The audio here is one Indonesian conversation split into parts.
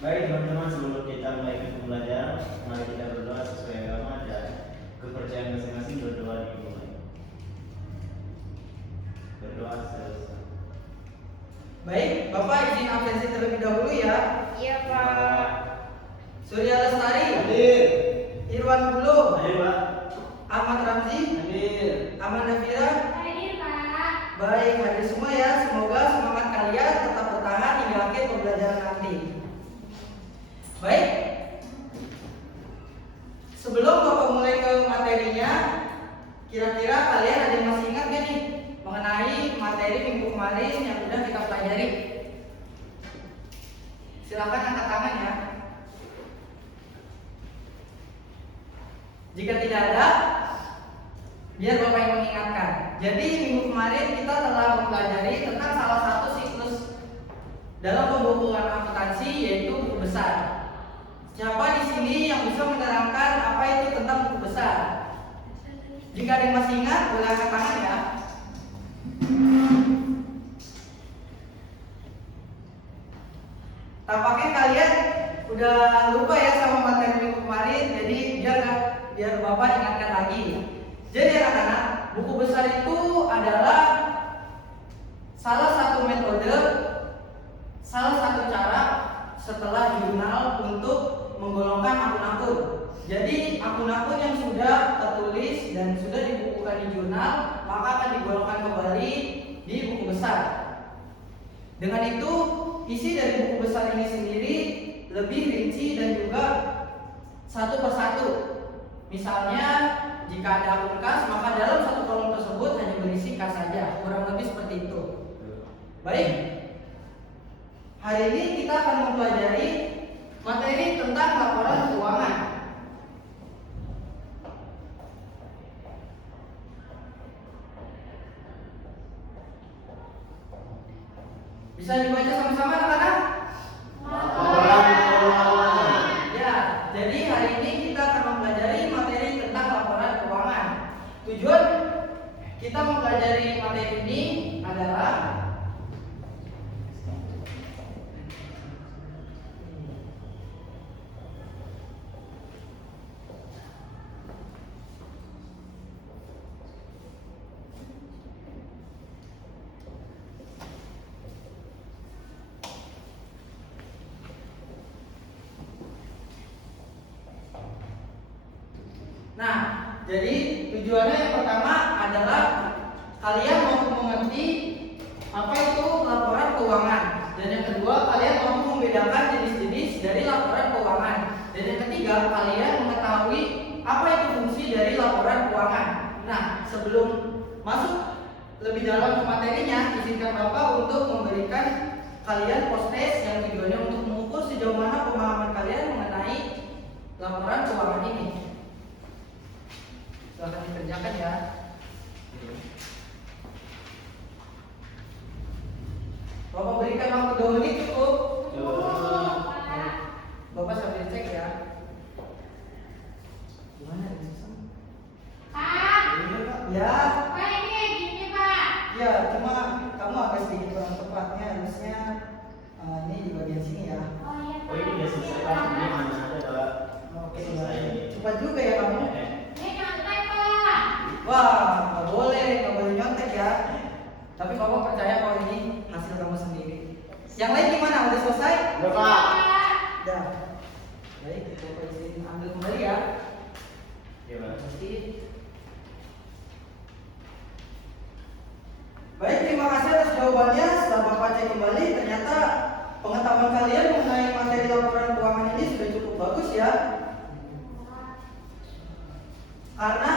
Baik teman-teman, sebelum kita mulai pembelajaran, mari kita berdoa sesuai agama dan kepercayaan masing-masing. Berdoa dimulai. Berdoa selesai. Baik, Bapak izin absensi terlebih dahulu ya. Iya Pak. Surya Lestari, Hadir. Irwan Bulu, Hadir Pak. Ahmad Ramzi, Hadir. Amanda Fira. Hadir Pak. Baik, hadir semua ya. Semoga semangat kalian tetap bertahan hingga akhir pembelajaran nanti. Baik, sebelum Bapak mulai ke materinya, kira-kira kalian ada yang masih ingat gak nih mengenai materi minggu kemarin yang sudah kita pelajari? Silakan angkat tangan ya. Jika tidak ada, biar Bapak yang mengingatkan. Jadi minggu kemarin kita telah mempelajari tentang salah satu siklus dalam pembukuan akuntansi, yaitu buku besar. Siapa di sini yang bisa menerangkan apa itu tentang buku besar? Jika ada yang masih ingat, boleh angkat tangan ya. Tampaknya kalian udah lupa ya sama materi minggu kemarin, jadi biar Bapak ingatkan lagi. Jadi anak-anak, buku besar itu adalah salah satu metode, salah satu cara setelah jurnal untuk menggolongkan akun-akun. Jadi akun-akun yang sudah tertulis dan sudah dibukukan di jurnal, maka akan digolongkan kembali di buku besar. Dengan itu, isi dari buku besar ini sendiri lebih rinci dan juga satu persatu. Misalnya, jika ada akun kas, maka dalam satu kolom tersebut hanya berisi kas saja. Kurang lebih seperti itu. Baik, hari ini kita akan mempelajari materi tentang laporan keuangan. Bisa dibaca sama-sama anak-anak? Laporan keuangan. Ya, jadi hari ini kita akan mempelajari materi tentang laporan keuangan. Tujuan kita mempelajari materi ini adalah jadi tujuannya yang pertama adalah kalian mampu mengerti apa itu laporan keuangan, dan yang kedua kalian mampu membedakan jenis-jenis dari laporan keuangan, dan yang ketiga kalian mengetahui apa itu fungsi dari laporan keuangan. Nah, sebelum masuk lebih dalam ke materinya, izinkan Bapak untuk memberikan kalian post-test yang tujuannya untuk mengukur sejauh mana pemahaman kalian mengenai laporan keuangan ini. Silahkan dikerjakan ya. Bapak berikan waktu 2 menit cukup. Bapak sambil cek ya. Gimana ini? Pak. Ya. Pak ini kayak gini Pak. Ya, cuma kamu agak sedikit kurang tepatnya, harusnya ini di bagian sini ya. Oh iya Pak. Oh, ini udah selesai Pak. Ini mana ada Pak? Oke, Selesai ini. cepat juga ya kamu. Ini nyontek Pak. Wah, nggak boleh nyontek ya. Tapi Bapak percaya kalau ini hasil kamu sendiri. Yang lain gimana? Udah selesai? Udah Pak. Udah. Baik, Bapak izin ambil kembali ya. Iya Pak. Baik, terima kasih atas jawabannya. Setelah Bapak cek kembali, ternyata pengetahuan kalian mengenai materi laporan keuangan ini sudah cukup bagus ya. Karena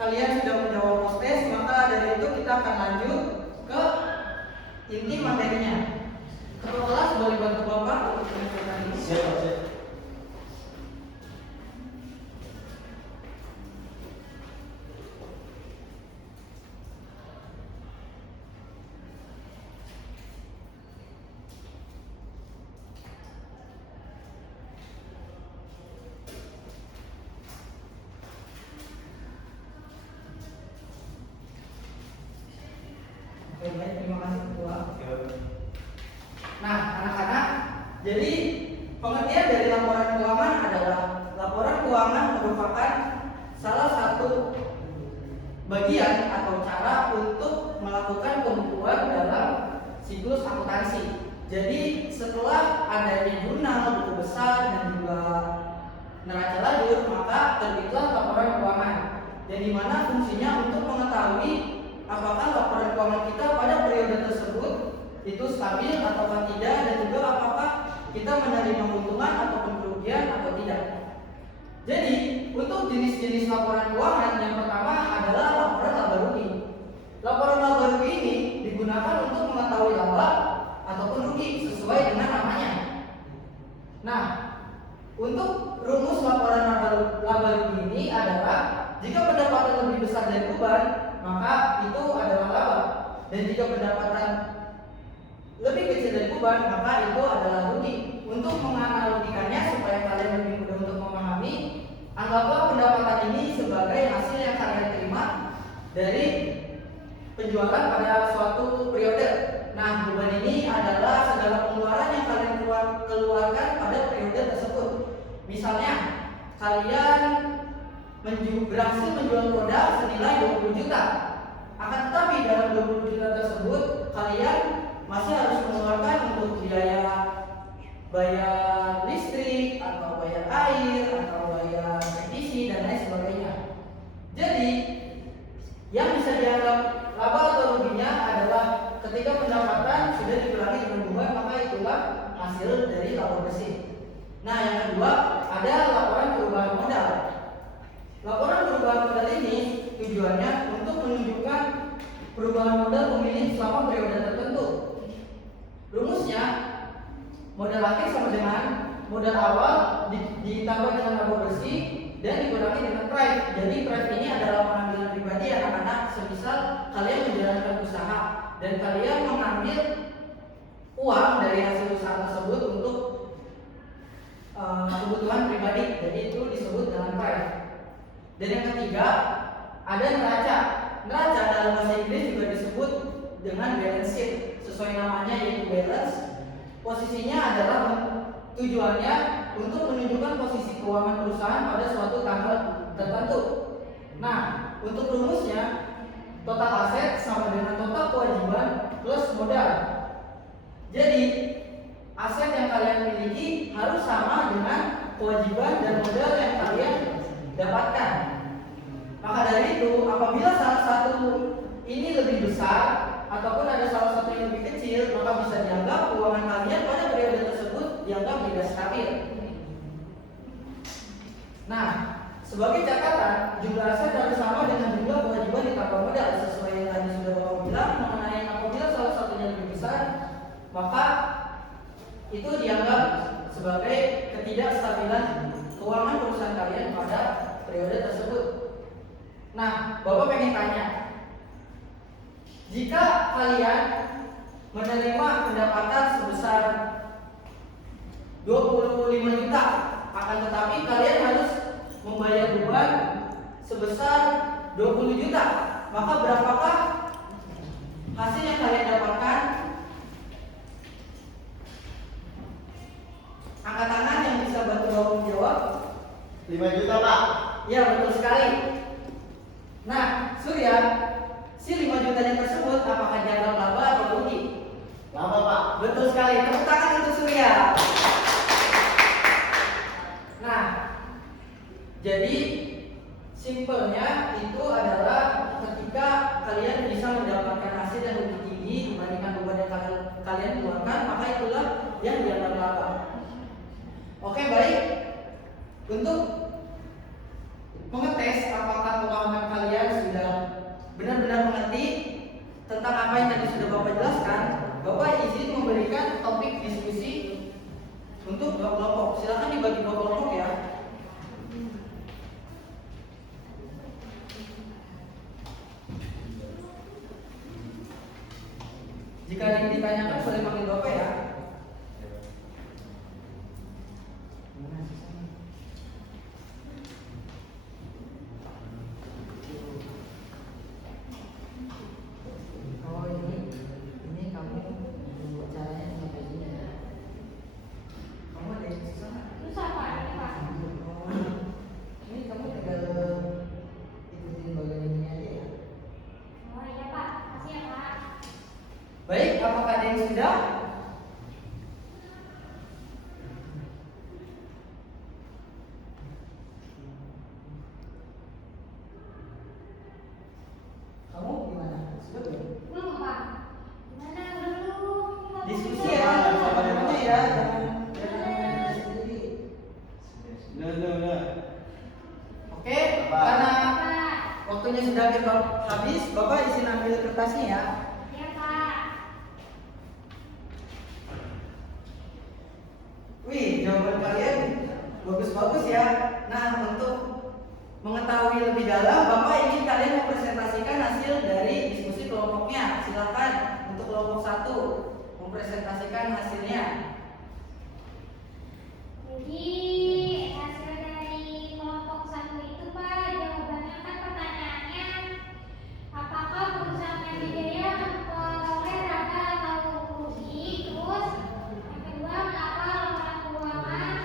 kalian sudah menjawab post-test, maka dari itu kita akan lanjut ke inti materinya. Ketua kelas boleh bantu Bapak untuk menunjukkan ini. Siap Pak. Siap. Nah, anak-anak, jadi pengertian dari laporan keuangan adalah laporan keuangan merupakan salah satu bagian atau cara untuk melakukan pembukuan dalam siklus akuntansi. Jadi setelah adanya jurnal, buku besar, dan juga neraca lajur, maka terbitlah laporan keuangan. Yang dimana fungsinya untuk mengetahui apakah laporan keuangan kita pada periode tersebut itu stabil atau tidak, dan juga apakah kita menerima keuntungan ataupun kerugian atau tidak. Jadi untuk jenis-jenis laporan keuangan, yang pertama adalah laporan laba rugi. Laporan laba rugi ini digunakan untuk mengetahui laba ataupun rugi sesuai dengan namanya. Nah, untuk rumus laporan laba rugi ini adalah jika pendapatan lebih besar dari beban, maka itu adalah laba. Dan jika pendapatan lebih kecil dari beban, maka itu adalah rugi. Untuk menganalogikannya supaya kalian lebih mudah untuk memahami, anggaplah pendapatan ini sebagai hasil yang kalian terima dari penjualan pada suatu periode. Nah, beban ini adalah segala pengeluaran yang kalian keluarkan pada periode tersebut. Misalnya, kalian berhasil menjual produk senilai 20 juta. Akan tetapi dalam 20 juta tersebut, kalian masih harus mengeluarkan untuk biaya bayar listrik, atau bayar air, atau bayar teknisi, dan lain sebagainya. Jadi, yang bisa dianggap laba atau ruginya adalah ketika pendapatan sudah dikurangi dengan beban, maka itulah hasil dari laba bersih. Nah, yang kedua ada laporan perubahan modal. Laporan perubahan modal ini tujuannya untuk menunjukkan perubahan modal pemilik selama periode tertentu. Rumusnya, modal akhir sama dengan modal awal ditambah dengan laba bersih dan dikurangi dengan pride. Jadi pride ini adalah pengambilan pribadi anak-anak. Semisal kalian menjalankan usaha dan kalian mengambil uang dari hasil usaha tersebut untuk kebutuhan pribadi, jadi itu disebut dengan pride. Dan yang ketiga ada neraca. Neraca dalam bahasa Inggris juga disebut dengan balance sheet. Sesuai namanya yaitu balance. Posisinya adalah tujuannya untuk menunjukkan posisi keuangan perusahaan pada suatu tanggal tertentu. Nah, untuk rumusnya total aset sama dengan total kewajiban plus modal. Jadi aset yang kalian miliki harus sama dengan kewajiban dan modal yang kalian dapatkan. Maka dari itu, apabila salah satu ini lebih besar ataupun ada salah satu yang lebih kecil, maka bisa dianggap keuangan kalian pada periode tersebut dianggap tidak stabil. Nah, sebagai catatan, jumlah aset harus sama dengan jumlah kewajiban ditambah modal. Sesuai yang tadi sudah Bapak bilang mengenai apabila salah satunya lebih besar, maka itu dianggap sebagai ketidakstabilan keuangan perusahaan kalian pada periode tersebut. Nah, Bapak pengen tanya, jika kalian menerima pendapatan sebesar 25 juta, akan tetapi kalian harus membayar beban sebesar 20 juta, maka berapakah hasil yang kalian dapatkan? Angkat tangan yang bisa bantu Bapak menjawab. 5 juta, Pak. Ya, betul sekali. Nah, Surya, si 5 jutanya tersebut apakah dianggap laba atau rugi? Laba, Pak. Betul sekali. Tepuk tangan untuk Surya. Nah, jadi simpelnya itu adalah ketika kalian bisa mendapatkan hasil yang lebih tinggi dibandingkan beban yang kalian keluarkan, maka itulah yang dianggap laba. Oke, baik. Untuk mengetes apakah pemahaman kalian sudah benar-benar mengerti tentang apa yang tadi sudah Bapak jelaskan, Bapak izin memberikan topik diskusi untuk dua kelompok. Silakan dibagi dua kelompok ya. Jika ada yang ditanyakan boleh panggil Bapak ya. Oh, ini kamu caranya sampai sini ya. sudah? Kamu gimana? Sudah belum? Belum, Pak. Gimana? Belum. Diskusi ya, sebenarnya ya, jangan sendiri. Udah. Oke, karena Pak. waktunya sudah habis, Bapak izin ambil kertasnya ya. Ya, Pak. Wih, jawaban kalian bagus-bagus ya. Nah, untuk mengetahui lebih dalam, Bapak ingin kalian mempresentasikan hasil dari diskusi kelompoknya. Silakan untuk kelompok 1 mempresentasikan hasilnya. Jadi hasil dari kelompok 1 itu, Pak, jawabannya kan pertanyaannya apakah perusahaan Medijaya memperoleh laba atau rugi? Terus yang kedua, mengapa laporan keuangan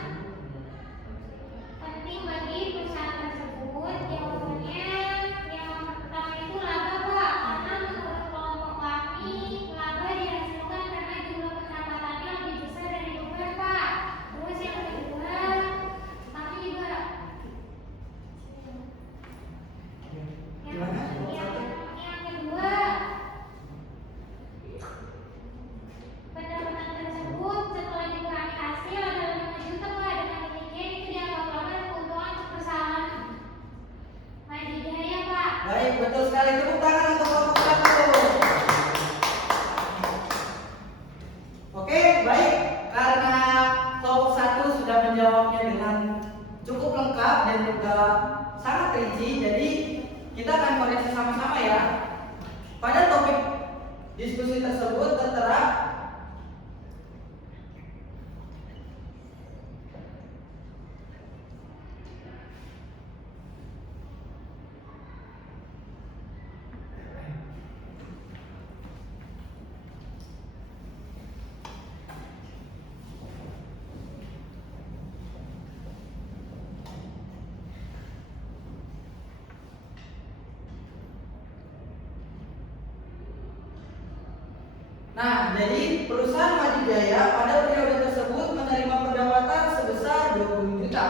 penting bagi perusahaan tersebut? Jawabannya yang pertama itu laba, Pak, karena menurut kelompok kami laba dihasilkan karena jumlah pendapatannya lebih besar dari beban, Pak. Terus yang kedua, kami juga Gimana? yang kedua, pendapatan tersebut setelah dikurangi hasil adalah 5 juta, Pak. Dengan demikian itu dianggap laba dan keuntungan untuk perusahaan Medijaya, Pak. Baik, betul sekali. Tepuk tangan untuk kelompok 1. Oke, baik. Karena kelompok 1 sudah menjawabnya dengan cukup lengkap dan juga sangat rinci, jadi kita akan koreksi sama-sama ya. Pada topik diskusi tersebut tertera Nah, jadi perusahaan Medijaya pada periode tersebut menerima pendapatan sebesar 20 juta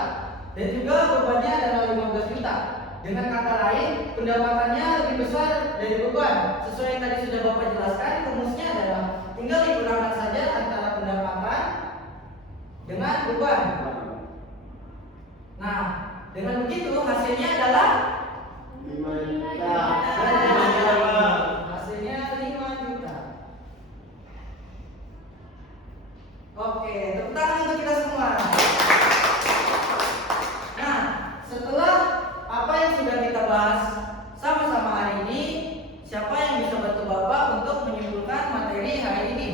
dan juga bebannya adalah 15 juta. Dengan kata lain, pendapatannya lebih besar dari beban. Sesuai yang tadi sudah Bapak jelaskan, rumusnya adalah tinggal dikurangkan saja antara pendapatan dengan beban. Nah, dengan begitu hasilnya adalah 5 juta. hasilnya 5 juta. Oke, tepuk tangan untuk kita semua. Nah, setelah apa yang sudah kita bahas sama-sama hari ini, siapa yang bisa bantu Bapak untuk menyimpulkan materi hari ini?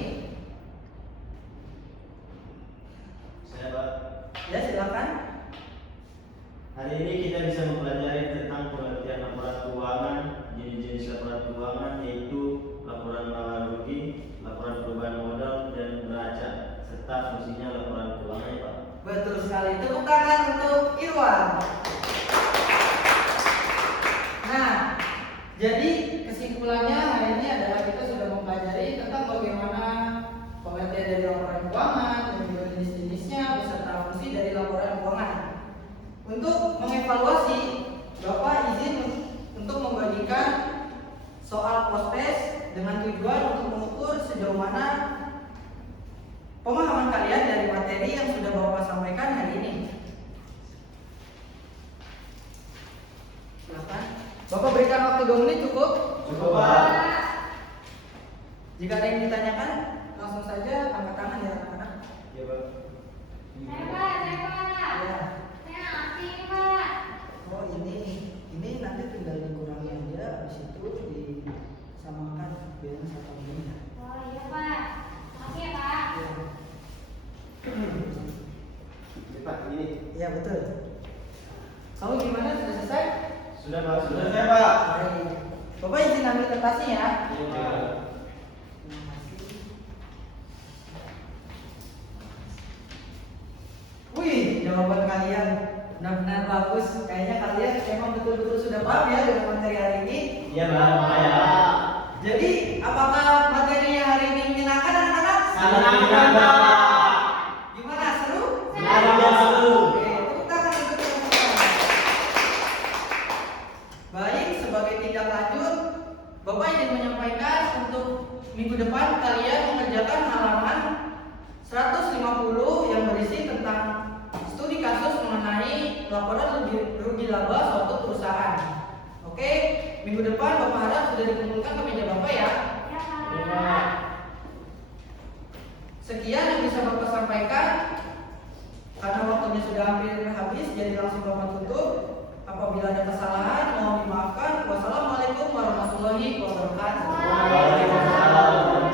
Saya, Pak. Ya, silakan. Hari ini kita bisa mempelajari tentang pengertian laporan keuangan, jenis-jenis laporan keuangan yaitu laporan laba rugi, laporan perubahan modal dan neraca, serta fungsinya laporan keuangan, ya, Pak. Betul sekali. Tepuk tangan untuk Irwan. Nah, jadi kesimpulannya hari ini adalah kita sudah mempelajari tentang bagaimana pengertian dari laporan keuangan dan juga jenis-jenisnya beserta fungsi dari laporan keuangan. Untuk mengevaluasi, Bapak izin untuk membagikan soal post-test dengan tujuan untuk mengukur sejauh mana pemahaman kalian dari materi yang sudah Bapak sampaikan hari ini. Silakan. Bapak berikan waktu 2 menit cukup? Cukup, Pak. Jika ada yang ditanyakan, langsung saja angkat tangan ya anak-anak. Ya, Pak. Saya, Pak. Ya. Saya ngerti, Pak. Oh ini nanti tinggal dikurangi aja, habis itu disamakan dengan 1 menit. Oh iya, Pak. Makasih ya, Pak. Ya, Pak, ini. Iya betul. Kamu gimana? Sudah selesai? Sudah, Pak. Sudah saya, Pak. Baik. Bapak izin ambil kertasnya ya. Iya. Terima kasih. Wih, jawaban kalian benar-benar bagus. Kayaknya kalian emang betul-betul sudah paham ya dengan materi hari ini. Iya, Pak. Ya. Jadi, apakah materinya hari ini menyenangkan anak-anak? Menyenangkan, Pak. Gimana, seru? Seru. Oke, tepuk tangan untuk teman-teman. Baik, sebagai tindak lanjut, Bapak ingin menyampaikan untuk minggu depan kalian mengerjakan halaman 150 yang berisi tentang studi kasus mengenai laporan rugi laba suatu perusahaan. Oke, minggu depan Bapak harap sudah dikumpulkan ke meja Bapak ya. Ya, Pak. Sekian yang bisa Bapak sampaikan. Karena waktunya sudah hampir habis, jadi langsung Bapak tutup. Apabila ada kesalahan, mohon dimaafkan. Wassalamualaikum warahmatullahi wabarakatuh. Waalaikumsalam.